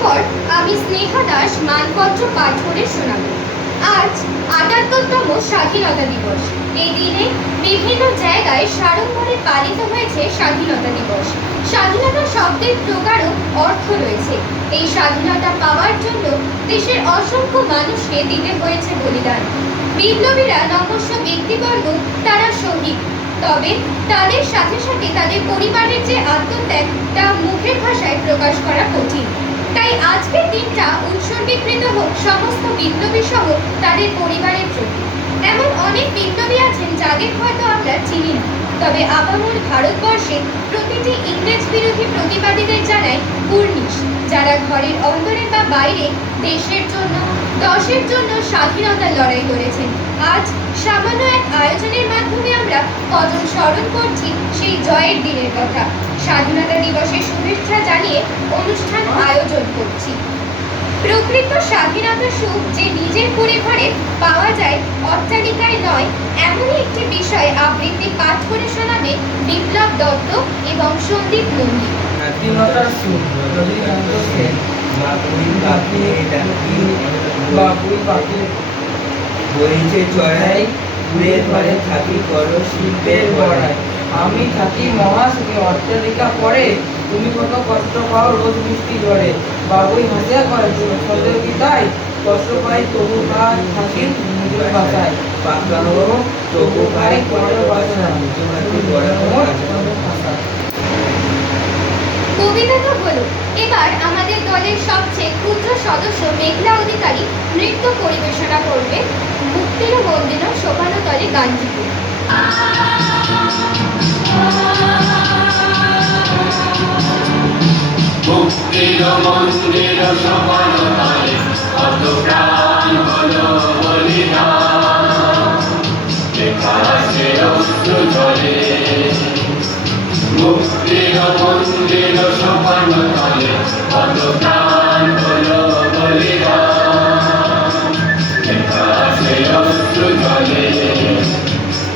এরপর আমি স্নেহা দাস মানপত্র পাঠ করে শোনাব। আজ ৭৮তম স্বাধীনতা দিবস। এই দিনে বিভিন্ন জায়গায় সাড়ম্বরে পালিত হয়েছে স্বাধীনতা দিবস। স্বাধীনতা শব্দের প্রকারও অর্থ রয়েছে। এই স্বাধীনতা পাওয়ার জন্য দেশের অসংখ্য মানুষকে দিতে হয়েছে বলিদান। বিপ্লবীরা নমস্য ব্যক্তিবর্গ, তারা শহীদ, তবে তাদের সাথে সাথে তাদের পরিবারের যে আত্মত্যাগ তা মুখের ভাষায় প্রকাশ করা কঠিন। তাই আজকের দিনটা উৎসর্গীকৃত হোক সমস্ত বিপ্লবী সহ তাদের পরিবারের প্রতি। এমন অনেক বিপ্লবী আছেন যাদের হয়তো আমরা চিনি না, তবে আপামর ভারতবর্ষে প্রতিটি ইংরেজ বিরোধী প্রতিবাদীদের জানাই কুর্নিশ, যারা ঘরের অন্তরে বা বাইরে দেশের জন্য, দশের জন্য স্বাধীনতার লড়াই করেছেন। আজ সামান্য এক আয়োজনের মাধ্যমে আমরা কজন স্মরণ করছি সেই জয়ের দিনের কথা। স্বাধীনতা দিবসের শুভেচ্ছা জানিয়ে অনুষ্ঠান আয়োজন করছি। প্রকৃত স্বাধীনতা সুখ যে নিজের পরিবারে পাওয়া যায়, অট্টালিকায় নয়, এমনই একটি বিষয় আবৃত্তি পাঠ করে শোনাবে বিপ্লব দত্ত এবং সন্দীপ নন্দী। স্বাধীনতার সুখ রজনীকান্ত সেন। বাবুই পাখি বইছে চড়াই, ঘুরে ঘরে থাকি করো শিল্পের বড়াই। আমি থাকি মহাসুখে অট্টালিকা পরে, তুমি কত কষ্ট পাও রোজ বৃষ্টি ঝড়ে। বাবুই হাসিয়া করে সন্দেহ কি তাই, কষ্ট পাই তবু থাকি নিজের বাসায়। পাকা হোক তবু ভাই করে বাসনা, তোমাকে বড় ভাষায়। কবিতা তো হলো, এবার আমাদের দলের সবচেয়ে ক্ষুদ্র সদস্য মেঘলা অধিকারী নৃত্য পরিবেশনা করবে মুক্তির মন্দির শোভানো তলে গানটিতে। মুক্তির মন্দির শোভানো তলে কত প্রাণ হলো বলিদান, লেখা আছে অশ্রু জলে। মুক্তির মন্দির শোভানো তলে কত প্রাণ হলো বলিদান, লেখা আছে অশ্রু জলে।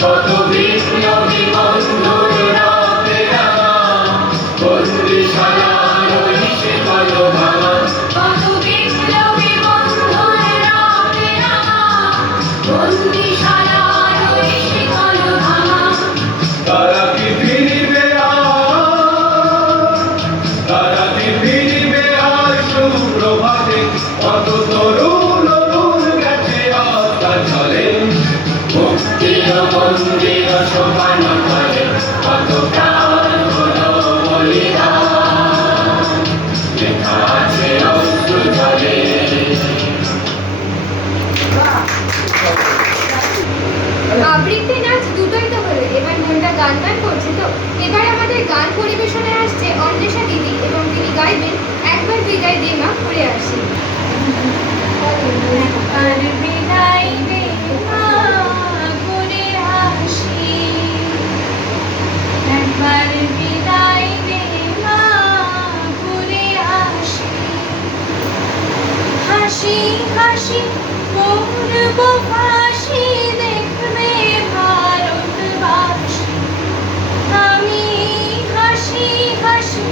কত বিপ্লবী বন্ধুর রাতে রাঙা, বন্দিশালার ওই শিকল ভাঙা। কত বিপ্লবী বন্ধুর রাতে রাঙা, বন্দিশালার ওই শিকল ভাঙা। তারা কি ফিরিবে আর, তারা কি ফিরিবে আর সুপ্রভাতে। কত তরুণ অরুণ গেছে আস্থা চলে। মুক্তির মন্দির শোভানো তলে কত প্রাণ হলো বলিদান, লেখা আছে অশ্রু জলে। আবৃত্তি নাচ দুটোই তো হলো, এবার মনটা গান গান করছে তো। এবার আমাদের গান পরিবেশনায় আসছে অন্বেষা দিদি এবং তিনি গাইবেন একবার বিদায় দে মা ঘুরে আসি। একবার বিদায় দে মা ঘুরে আসি, একবার বিদায় দে মা ঘুরে আসি। হাসি হাসি করব ফাঁসি, দেখবে ভারতবাসী। আমি হাসি হাসি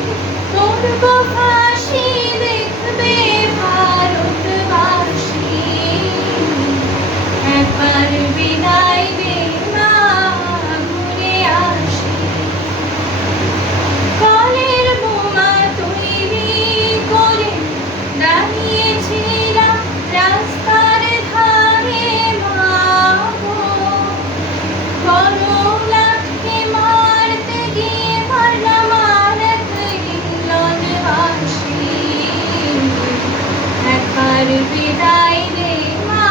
করব ফাঁসি, দেখবে ভারতবাসী। একবার বিদায় দে মা ঘুরে আসি। কলের বোমা তৈরি করে দাঁড়িয়েছিলাম রাস্তার ধারে মা গো। গরম লাগছে মারতে গিয়ে মারলাম আর এক ইংলণ্ডবাসী। একবার বিদায় দে মা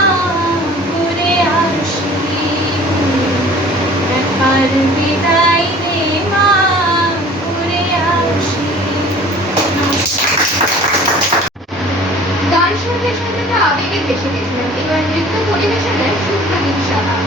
ঘুরে আসি, একবার বিদায় দে মা ঘুরে আসি। গান শুনতে শুনতে তো আবেগে ভেসে গেছিলাম। এবার নৃত্য পরিবেশনায় সুপ্রদীপ সাহা।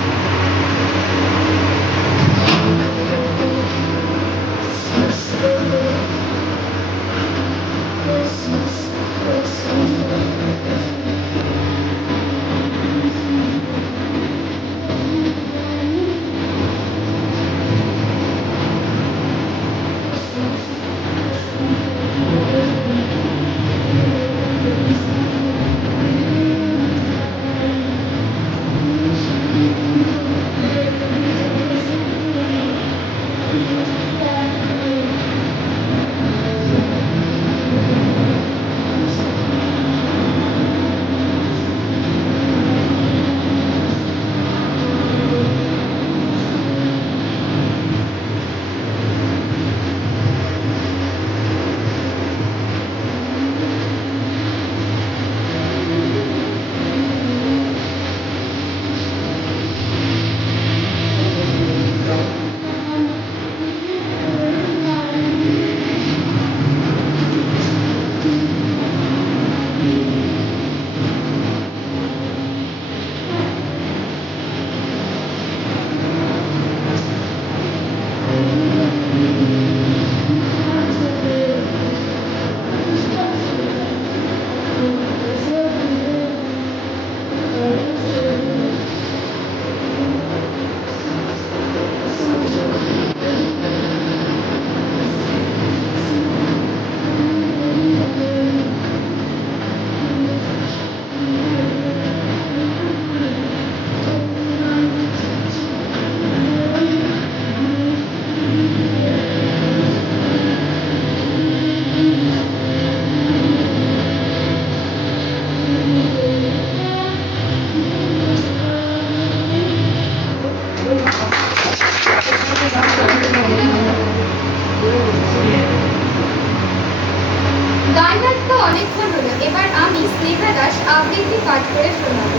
অনেকক্ষণ হলো, এবার আমি স্নেহা দাস আবৃত্তি পাঠ করে শোনাবো।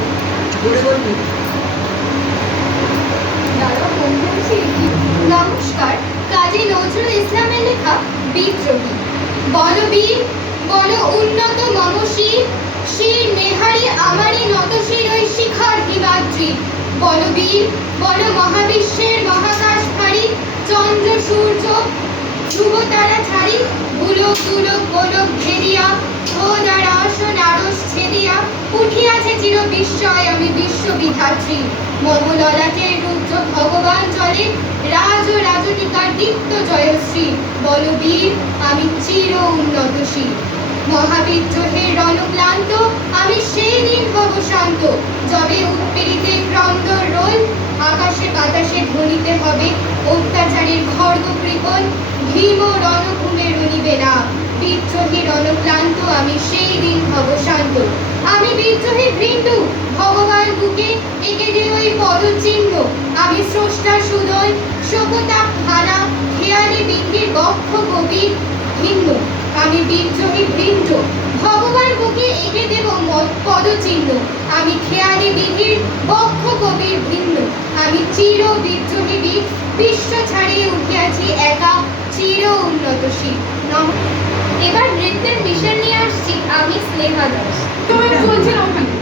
দাঁড়াও, মন বলছি। নমস্কার। কাজী নজরুল ইসলামের লেখা বিদ্রোহী। বলবীর বল উন্নত মম শির, শির নেহারি আমারই নতশির ওই শিখর হিমাদ্রি। বলবীর বল মহাবিশ্বের মহাকাশ ভারী, চন্দ্র সূর্য ধ্রুব তারা ছাড়ি, গোলক দুলক গোলক ঘেরিয়া ও দারাস নারস ছেদিয়া উঠিয়াছে চির বিস্ময় আমি বিশ্ববিধাত্রী। মম ললাটের রুদ্র ভগবান জলে রাজ ও রাজনিকার দীপ্ত জয়শ্রী। বলবীর আমি চির উন্নতশীল। মহাবিদ্রোহের রণক্লান্ত আমি সেই দিন হব শান্ত, যবে উৎপীড়িতে ক্রন্দর রোল আকাশে বাতাসে ধ্বনিতে হবে অত্যাচারের খড়গ কৃপণ, ভীম রণভূমে রণিবে না। বিদ্রোহী রণক্লান্ত আমি সেই দিন হব শান্ত। আমি বিদ্রোহী বৃন্দু ভগবান বুকে এঁকে দে ওই পদচিহ্ন। আমি স্রষ্টার সুদল শোকতাপ হারা খেয়ালি বিধির বক্ষ কবির ভিন্ন। আমি বিদ্রোহী বৃন্দ ভগবান বুকে এঁকে দেব পদচিহ্ন। আমি খেয়ালি বিধির বক্ষ কবির ভিন্ন। আমি চির বিদ্রোহী বীর, বিশ্ব ছাড়িয়ে উঠিয়াছি একা চির উন্নতশীল। এবার নৃত্যের মিশন নিয়ে আসছি আমি স্নেহা দাস। চলছে না ওখানে।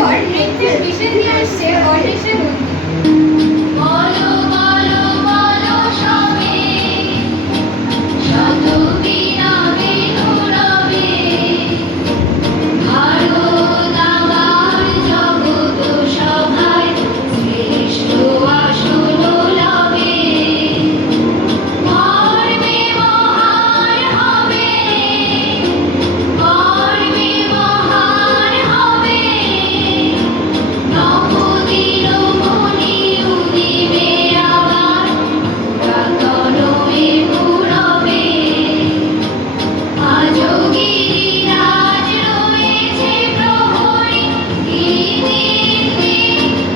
এরপর নৃত্যের মিশন নিয়ে আসছে অন্বেষা নন্দী। বলো বলো বলো সবে, শত বীণা বেনুরবে, ভারত আমার জগৎ সভায় শ্রেষ্ঠ আসন লবে। গর্বে মহান হবে, গর্বে মহান হবে, নবদিন মণি উদিবে আবার, প্রাতঃ এ পূরবে। আজও গিরিরাজ রয়েছে প্রহরী, গিরিতীর্থে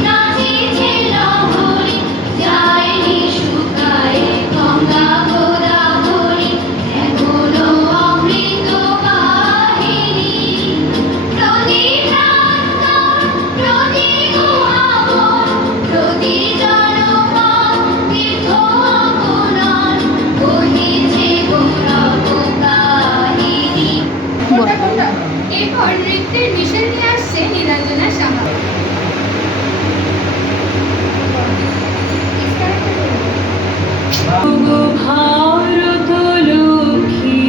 নাচিছে লহরী। যায়নি শুকায়ে গঙ্গা গোদাবরী, এখনো অমৃত বাহিনী। প্রতি প্রান্তর প্রতি গুহাবন প্রতি জনপদ তীর্থ অঙ্গনন, বহিছে গৌরব কাহিনী। কোনটা? এরপর নৃত্যের মিশন নিয়ে আসছে নীলাঞ্জনা সাহা। ভারত লক্ষ্মী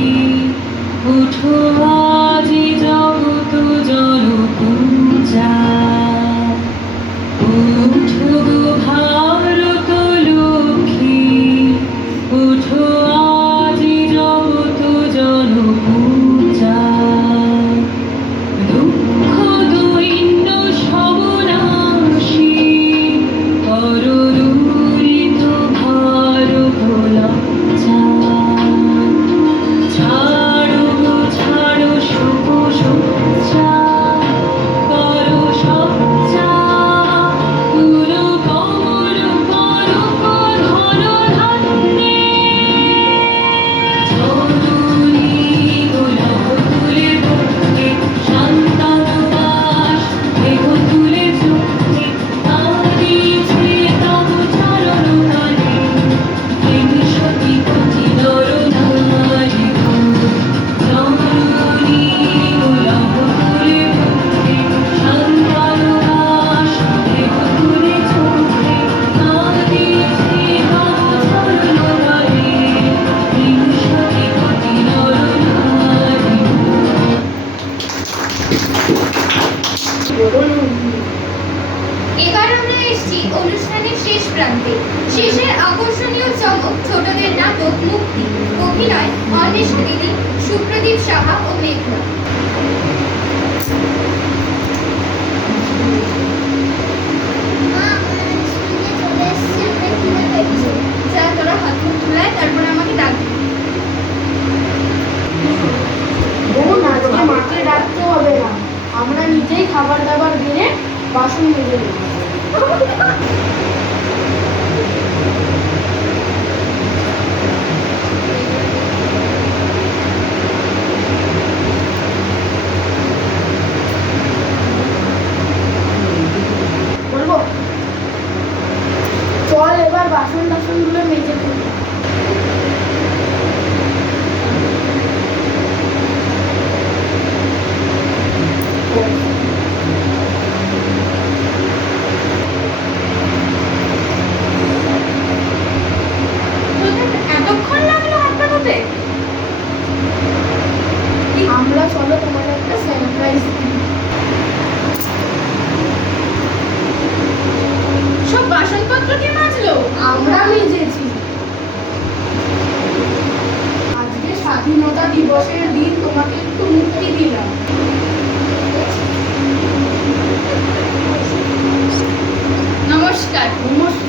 উঠো আজি জগত জনপূজা। উঠো গো ভারত লক্ষ্মী উঠো আজি জগত জনপূজা। দুঃখ দৈন্য সবনাশী করদূরিত ভারত লজ্জা। ছাড়ো গো ছাড়ো শুভ সজ্জা, করো সজ্জা পুরো বলুন। এবার আমরা এসেছি অনুষ্ঠানের শেষ প্রান্তে। শেষের আকর্ষণীয় চমক ছোটদের নাটক মুক্তি। অভিনয় অন্বেষা দিদি, সুপ্রদীপ সাহা ও মেঘনা। যা তোরা হাত মুখ ধুলায়, তারপরে আমাকে ডাকবি। বোন, আজকে মাকে ডাকতে হবে না, আমরা নিজেই খাবার দাবার বেড়ে বাসন মেজে নেব। বলবো, চল এবার বাসন টাসনগুলো মেজে ফেলি। তোদের এতক্ষণ লাগলো হাতটা ধুতে? আমরা চলো তোমার একটা সারপ্রাইজ দিই। সব বাসনপত্র কে মাজলো? আমরা মেজেছি। আজকে স্বাধীনতা দিবসের দিন তোমাকে একটু মুক্তি দিলাম। নমস্কার। নমস্কার।